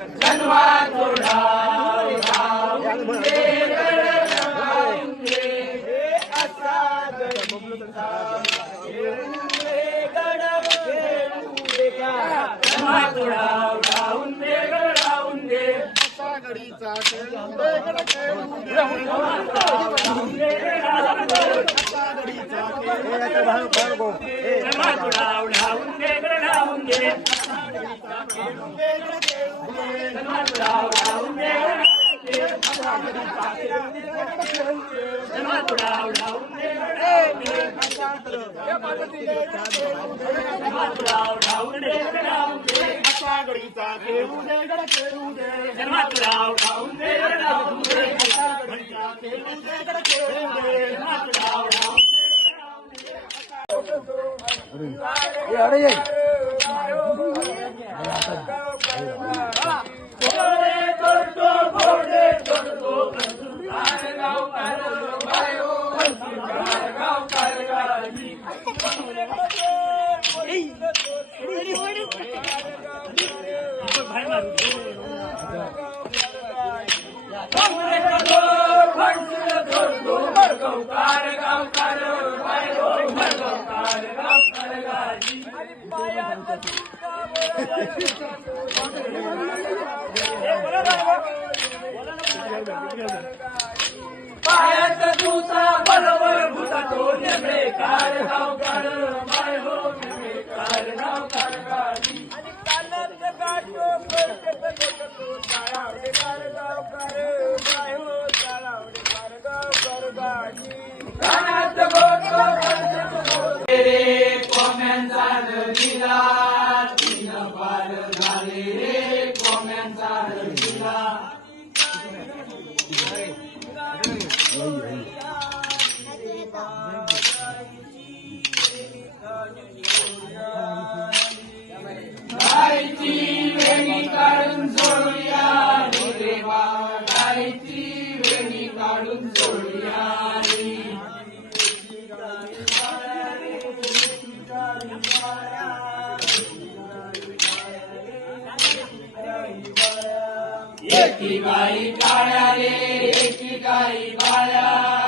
जन्मातो डाव डावून दे गडवाऊन दे असा गडीचा खेळू दे गडव खेळू दे जन्मातो डाव डावून दे गडवाऊन दे असा गडीचा खेळू दे गड खेळू दे डावून दे असा गडीचा खेळू दे जन्मातो डाव डावून दे गडवाऊन दे खेळू दे जन्मातो डाव डावून दे जन्मातो डाव डावून दे जन्मातो डाव डावून दे असा गडीचा खेळू दे गड खेळू दे जन्मातो डाव डावून दे डावून दे असा गडीचा खेळू दे गड खेळू दे जन्मातो डाव डावून दे अरे पायात तुझा बरोबर भूता तो नेमळे कार गावकार माय हो नेमळे कार गावकार गाडी आणि कानात गाठो करतो साळावडे कार गावकार माय हो साळावडे कार गावकार गाडी कानात गाठो रे कोम्यांचा दिला तीन पार झाले रे कोम्यांचा दिला गायची वेणी काढून सोडूया रे बाबा गायची वेणी काढून सोडूया एकी बाई काळ्या रे एकी गाई बाळ्या